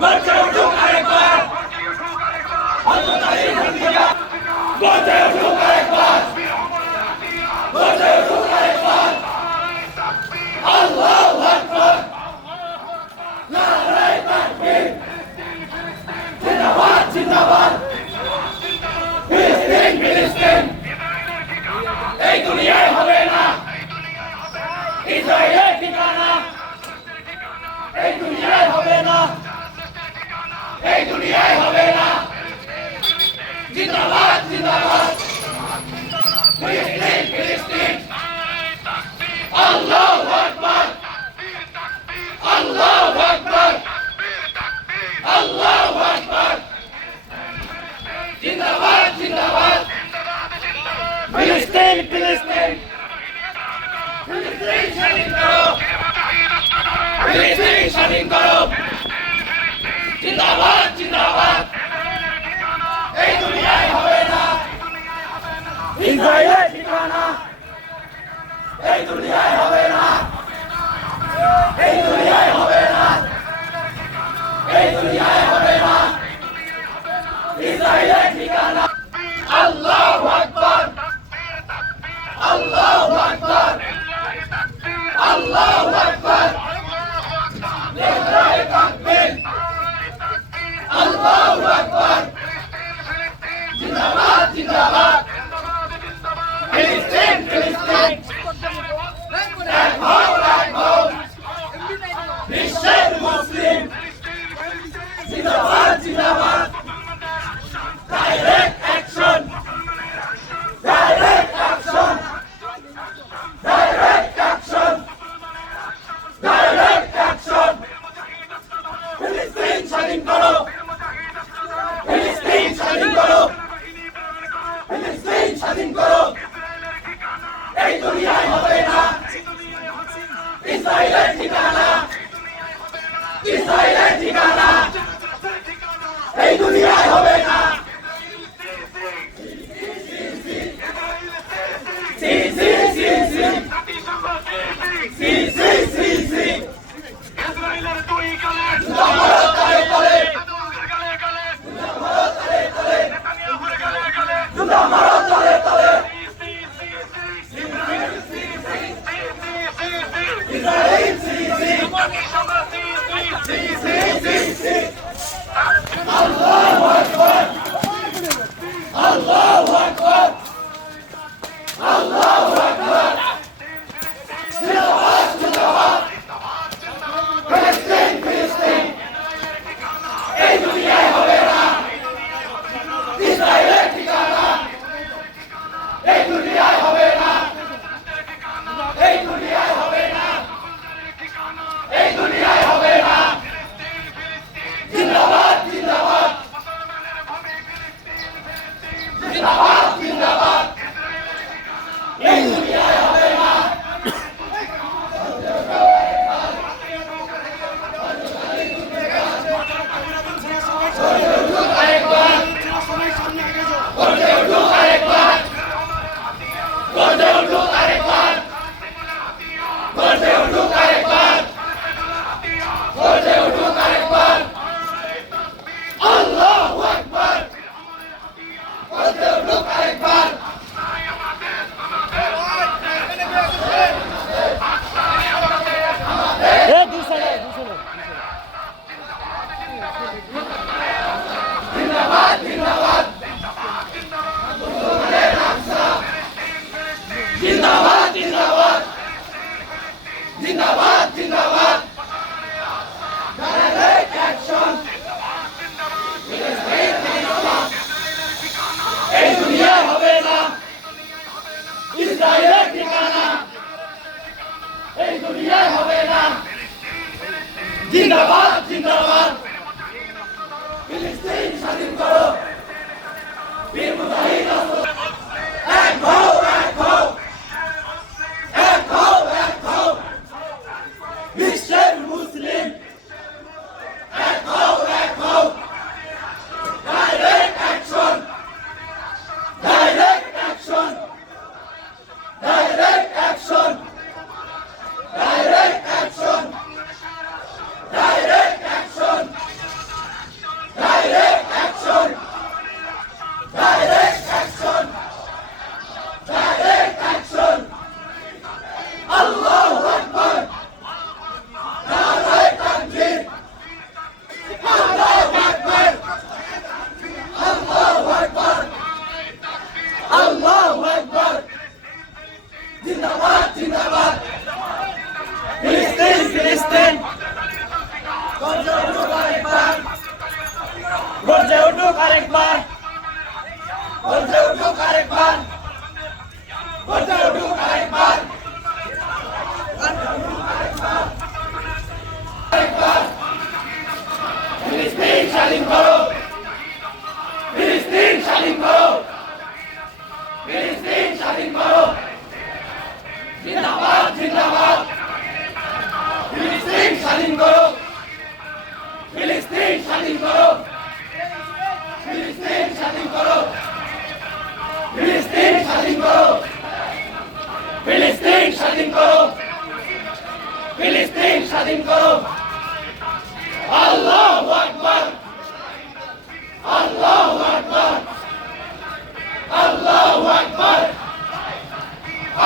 গর্জে উঠুক আরেকবার, হাসপাতালের হুঙ্কার, গর্জে উঠুক আরেকবার, গর্জে উঠুক আরেকবার, আল্লাহু আকবার, নারায়ে তাকবীর, জিন্দাবাদ জিন্দাবাদ, ফিলিস্তিন ফিলিস্তিন, এই দুনিয়ায় হবে না ইসরায়েলের ঠিকানা, এই দুনিয়ায় হবে না, এই দুনিয়ায় হবে না, জিন্দাবাদ জিন্দাবাদ, ফিলিস্তিন ফিলিস্তিন, আল্লাহু আকবার, আল্লাহু আকবার, আল্লাহু আকবার, জিন্দাবাদ জিন্দাবাদ, ফিলিস্তিন ফিলিস্তিন, ফিলিস্তিন স্বাধীন করো, ফিলিস্তিন স্বাধীন করো, জিন্দাবাদ জিন্দাবাদ, এই দুনিয়ায় হবে না ইসরায়েলের ঠিকানা, এই দুনিয়ায় হবে না, এই দুনিয়ায় হবে না, এই দুনিয়ায় হবে না ইসরায়েলের ঠিকানা, আল্লাহু আকবার, আল্লাহু আকবার, আল্লাহু আকবার, নারায়ে তাকবীর, আল্লাহু আকবার, জিন্দাবাদ জিন্দাবাদ, ফিলিস্তিন ফিলিস্তিন, এক হও এক হও, বিশ্বের মুসলিম, জিন্দাবাদ জিন্দাবাদ, direct action, direct action, direct action, direct action, ফিলিস্তিন স্বাধীন করো, ফিলিস্তিন স্বাধীন করো, ফিলিস্তিন স্বাধীন করো, এই দুনিয়ায় হবে না ইসরায়েলের ঠিকানা, ইসরায়েলের ঠিকানা, এই দুনিয়ায় হবে না, সি সি সি সি, সি সি সি সি, ইসরায়েলের দুই গালে জিন্দাবাদ তালে তালে, জিন্দাবাদ তালে তালে, নেতানিয়াহুর গালে গালে জিন্দাবাদ তালে তালে, ইসরায়েল সি সি, সি সি সি সি, আল্লাহু আকবার, আল্লাহু আকবার, আল্লাহু আকবার, জিন্দাবাদ জিন্দাবাদ, ফিলিস্তিন ফিলিস্তিন, এই দুনিয়ায় হবে না ইসরায়েলের ঠিকানা, এই দুনিয়ায় হবে না, এই দুনিয়ায় হবে না, এই দুনিয়ায় হবে না, জিন্দাবাদ জিন্দাবাদ, জিন্দাবাদ জিন্দাবাদ, এই দুনিয়ায় হবে না, গর্জে উঠুক আরেকবার, গর্জে উঠুক আরেকবার, গর্জে উঠুক আরেকবার, গর্জে উঠুক আরেকবার, গর্জে উঠুক আরেকবার, আল্লাহু আকবার, গর্জে উঠুক আরেকবার, জিন্দাবাদ জিন্দাবাদ, জিন্দাবাদ জিন্দাবাদ, জিন্দাবাদ জিন্দাবাদ, ডাইরেক্ট অ্যাকশন, এই দুনিয়ায় হবে না ইসরায়েলের ঠিকানা, এই দুনিয়ায় হবে না, জিন্দাবাদ জিন্দাবাদ, ফিলিস্তিন স্বাধীন করো, বীর মুজাহিদ এক হও এক হও, এক হও এক হও, বিশ্বের মুসলিম, এক হও এক হও, direct action, direct action, direct action, direct action, direct action, স্বাধীন করো, ফিলিস্তিন স্বাধীন করো, ফিলিস্তিন স্বাধীন করো। আল্লাহু আকবার, আল্লাহু আকবার, আল্লাহু আকবার,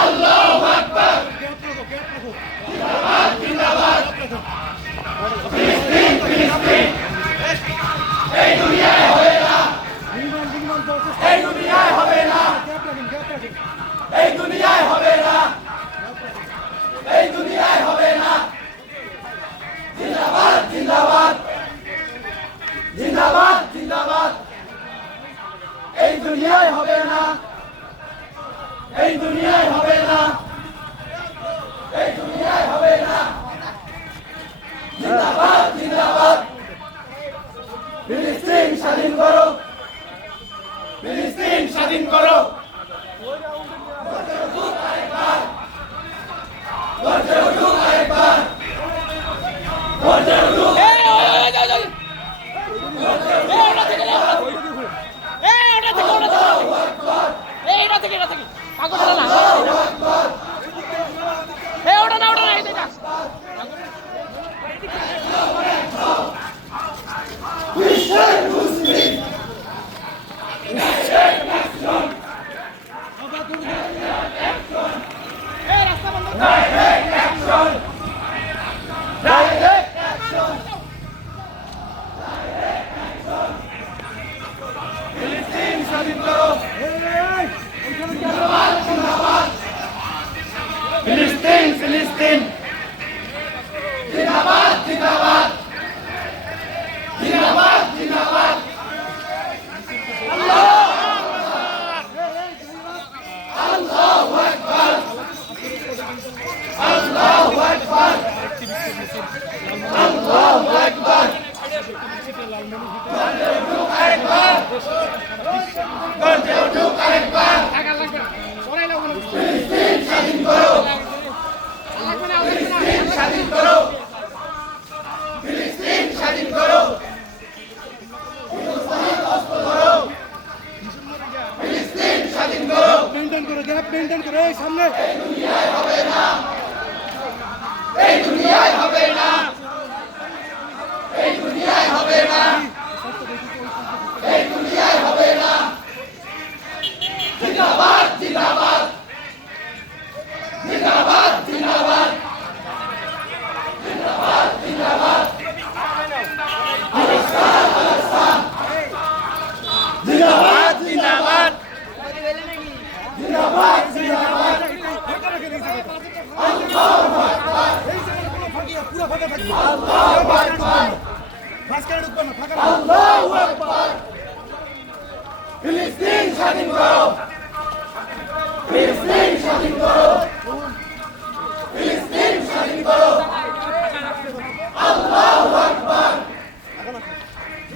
আল্লাহু আকবার। জিন্দাবাদ, জিন্দাবাদ। ফিলিস্তিন, ফিলিস্তিন। এই দুনিয়ায় হবে না, এই দুনিয়ায় হবে না, এই দুনিয়ায় হবে না, এই দুনিয়ায় হবে না। জিন্দাবাদ, জিন্দাবাদ, জিন্দাবাদ, জিন্দাবাদ। এই দুনিয়ায় হবে না, এই দুনিয়ায় হবে না, এই দুনিয়ায় হবে না। জিন্দাবাদ, জিন্দাবাদ। ফিলিস্তিন স্বাধীন করো, ফিলিস্তিন স্বাধীন করো। গর্জে উঠুক আরেকবার, গর্জে উঠুক আরেকবার, গর্জে উঠুক। বিশ্বের মুসলিম ফিলিস্তিন স্বাধীন করো, জিন্দাবাদ, জিন্দাবাদ। ফিলিস্তিন, ফিলিস্তিন। জিন্দাবাদ, জিন্দাবাদ, জিন্দাবাদ, জিন্দাবাদ। আল্লাহু আকবার, আল্লাহু আকবার, আল্লাহু আকবার। গর্জে উঠুক আরেকবার, গর্জে উঠুক আরেকবার। ফিলিস্তিন স্বাধীন করো, ফিলিস্তিন স্বাধীন করো, ফিলিস্তিন স্বাধীন করো। ফিলিস্তিন অস্ত্র ধরো, ফিলিস্তিন স্বাধীন করো। মেইনটেইন করো, গ্যাপ মেইনটেইন করো। এই সামনে এই দুনিয়ায় হবে না, এই দুনিয়ায় হবে না, এই দুনিয়ায় হবে না, এই দুনিয়ায় হবে না। জিন্দাবাদ, জিন্দাবাদ, জিন্দাবাদ, জিন্দাবাদ, জিন্দাবাদ, জিন্দাবাদ। পাকিস্তান, পাকিস্তান। জিন্দাবাদ, জিন্দাবাদ, জিন্দাবাদ, জিন্দাবাদ। আল্লাহু আকবার, পুরো ফাঁকা থাকবে। আল্লাহু আকবার, মাঝখানে ঢুকবে না, ফাঁকা আল্লাহু আকবার। ফিলিস্তিন স্বাধীন করো, ফিলিস্তিন স্বাধীন করো, ফিলিস্তিন স্বাধীন করো। আল্লাহু আকবার,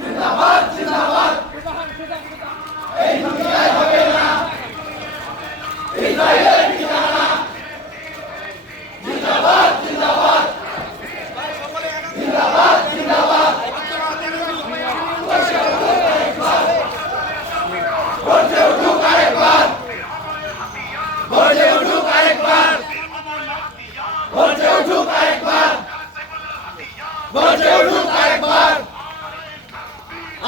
জিন্দাবাদ, জিন্দাবাদ। এই দুনিয়ায় হবে না, ইসরায়েলের ঠিকানা। জিন্দাবাদ, জিন্দাবাদ, জিন্দাবাদ, জিন্দাবাদ। গর্জে উঠুক আরেকবার, গর্জে উঠুক আরেকবার, গর্জে উঠুক আরেকবার, গর্জে উঠুক আরেকবার।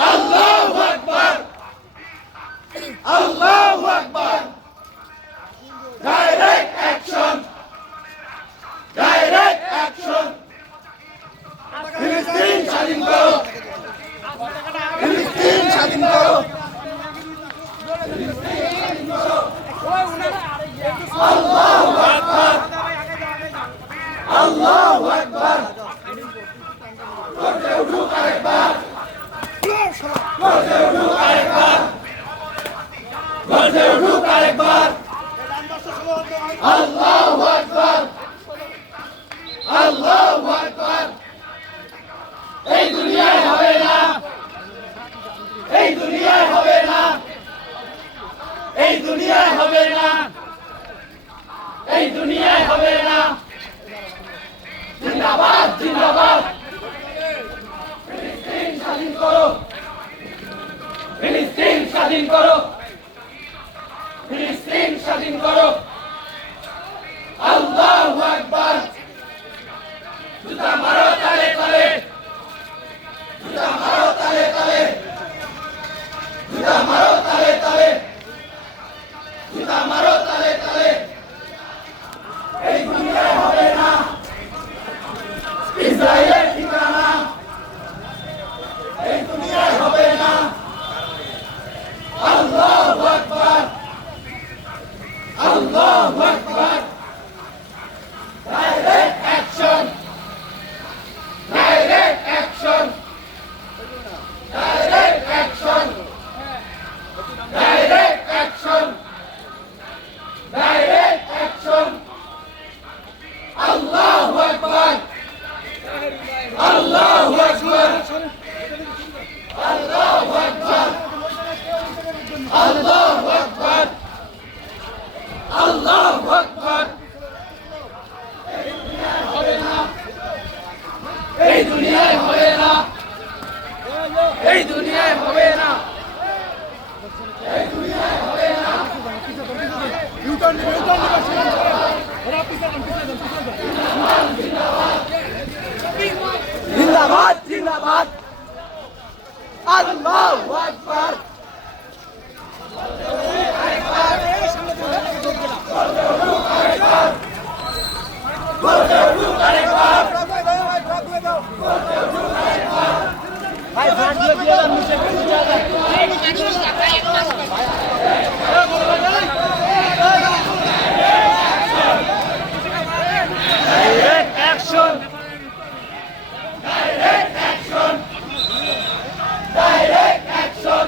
আল্লাহু আকবার, আল্লাহু আকবার। Direct action, direct action. ফিলিস্তিন স্বাধীন করো, ফিলিস্তিন স্বাধীন করো, ফিলিস্তিন স্বাধীন করো। আল্লাহু আকবার, আল্লাহু আকবার। গর্জে উঠুক আরেকবার, গর্জে উঠুক আরেকবার, গর্জে উঠুক আরেকবার। আল্লাহু আকবার, আল্লাহু আকবার। এই দুনিয়ায় হবে না, এই দুনিয়ায় হবে না, এই দুনিয়ায় হবে না, এই দুনিয়ায় হবে না। জিন্দাবাদ, জিন্দাবাদ। ফিলিস্তিন স্বাধীন করো, ফিলিস্তিন স্বাধীন করো, ফিলিস্তিন মিছিল করো আল্লাহু আকবার জুতা মারো তালে তালে জুতা মারো তালে তালে জুতা মারো তালে তালে জুতা মারো তালে তালে এই দুনিয়ায় হবে না ইসরায়েলের ঠিকানা এই দুনিয়ায় হবে না আল্লাহু আকবার আল্লাহু আকবার direct action direct action direct action direct action direct action আল্লাহু আকবার আল্লাহু আকবার আল্লাহু আকবার আল্লাহু আকবার আল্লাহু আকবার এই দুনিয়ায় হবে না এই দুনিয়ায় হবে না এই দুনিয়ায় হবে না ইউটার্ন নিবে ওরা পিছে যান জিন্দাবাদ জিন্দাবাদ আল্লাহু আকবার ভাই ফাঁক দিয়ে দিয়ে দেন নিচে জায়গা direct action direct action direct action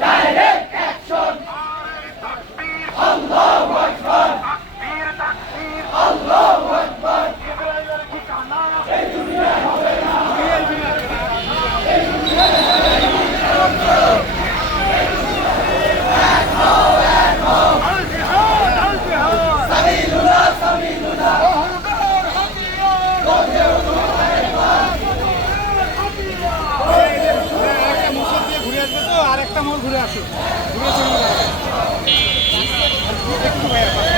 direct action আল্লাহু আকবার আল্লাহু আকবার এই দুনিয়ায় হবে না সাবিলুল্লাহ সাবিলুল্লাহ একটা মোটর দিয়ে ঘুরে আসবে তো আর একটা মোড় ঘুরে আসো ঘুরে চলে যাবে একটু ভাইয়া